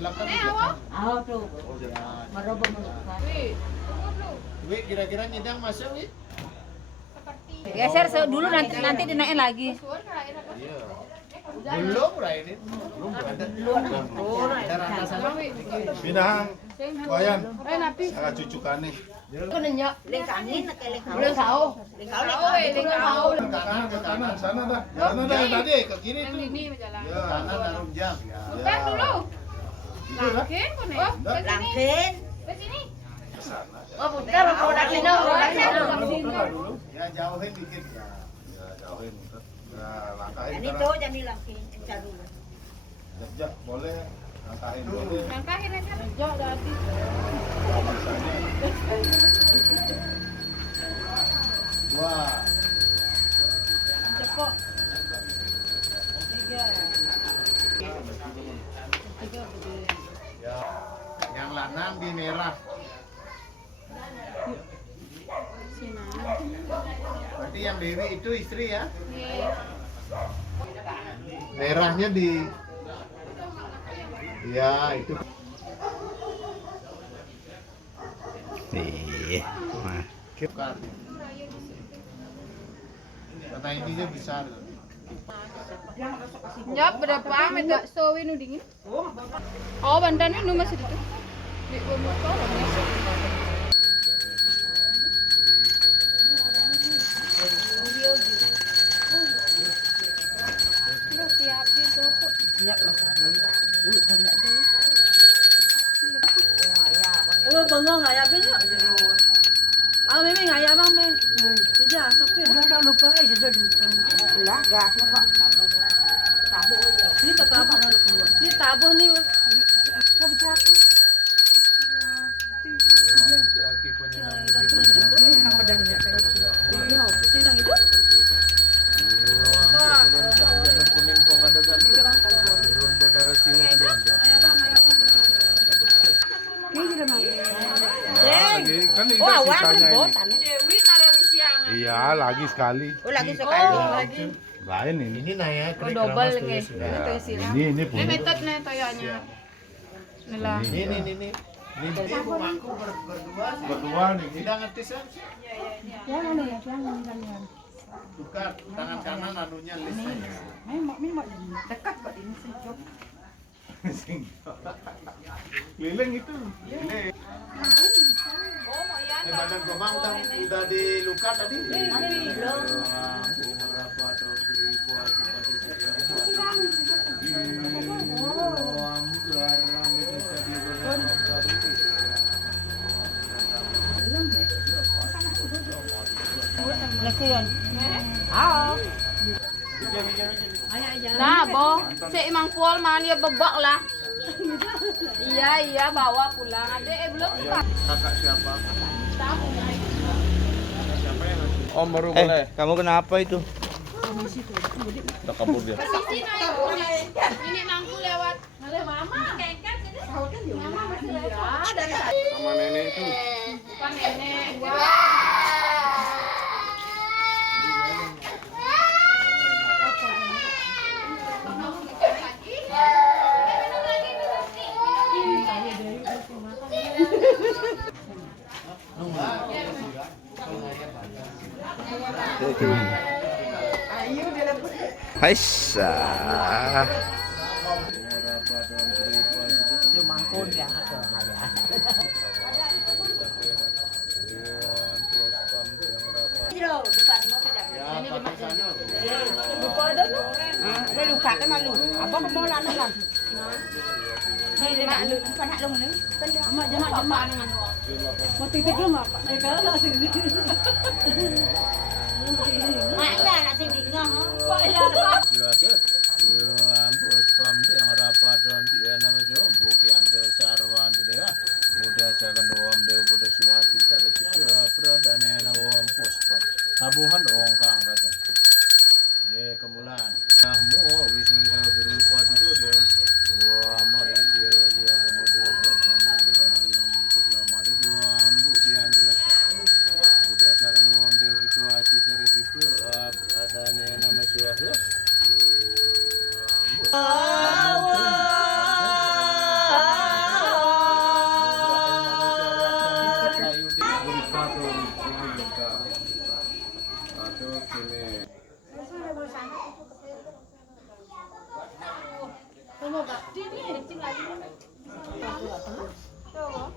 Silakan. Tuh. Merubah melukat. Wi, kira-kira nyidang masuk, Wi? Geser dulu nanti dinaikin lagi. Iya. Belum lah ini. Ada rasa sama. Pinang, Wayan, saya cucukan nih. Lên kangin na kay lengkau. Lengkau. Ke kanan, sana dah. Sana dah yang tadi, ke kiri tuh. Ya, Kanan taruh jam ya. itu dah. Langkin. Ke sana. Oh, putar produk sino. Putar dulu. Ya jauhin dikit ya. Ya, jauhin. Ya, langkahin. Ini tuh jadi langkin. Entar dulu. Jejak, boleh. Langkahin boleh. Wah. Ya, yang lanang di merah. Berarti yang Dewi itu istri ya? Merahnya di. Ya, itu. Bukan. Karena ininya besar. Ya berapa amat gak sowi nu dingin? Oh bandan nu masih itu. Di bawah kolong. Udah siap itu kok. Ủa bưng ngon ngài bên á. Mấy ngài băng bên. Bây giờ sắp hết. Đâu lupa sudah lupa. Lah gas kok. Ini tabu. Ini tabu nih. Sidang itu? Jangan kuning pengadakan. Turun berdarah siwa belum jam. Lagi kan itu Oh, awak sisanya ini. botan. Dewi marami siang. Iya, lagi sekali. Oh, lagi sekali. Lain ini. Ini naya krik Double ramas tuh nih. ya, sudah. Itu silang. Ini Ini punya. metode nih toyanya. Nila. Ini. Ini pemangku berdua. Berdua nih. Tidak ngerti sih. Tukar tangan kanan anunya listnya. Keliling itu. Ini. Badan Gomang udah dilukat tadi. Nah, Bo, si Imang Pol man ya bebak lah. Iya, bawa pulang. Adek belum pak. Kakak siapa? Om baru boleh. Kamu kenapa itu? Udah kabur dia. Ini mangku lewat. Mama. Mama masih lewat. Sama nenek itu. Bukan nenek. Haisa. Siro, depan mau ke Ya, pakai sana. Đây lupa cái mà lù. Abang mau lan lan. Đây đây nak lù, bukan nak lung ni. Jemaah dengan mau titik lu mak. Kalau lah sini. Mak ya nak sini ngah. Jiwa ke? Puspam yang rapat dalam dia nama jo, bukti anda carwan tu dia. Mudah jagan doam dewa pada suwati cara situ pradana nawam puspam. Tabuhan doang kang raja. Kemulan. Nahmu Wisnu yang berupa dulu dia. Wah, mau dia kemudian jangan yang sebelah madu doam bukti anda. Mudah jagan doam dewa suwati cara situ pradana nama suwati. Kak. Ini kencing lagi. Coba.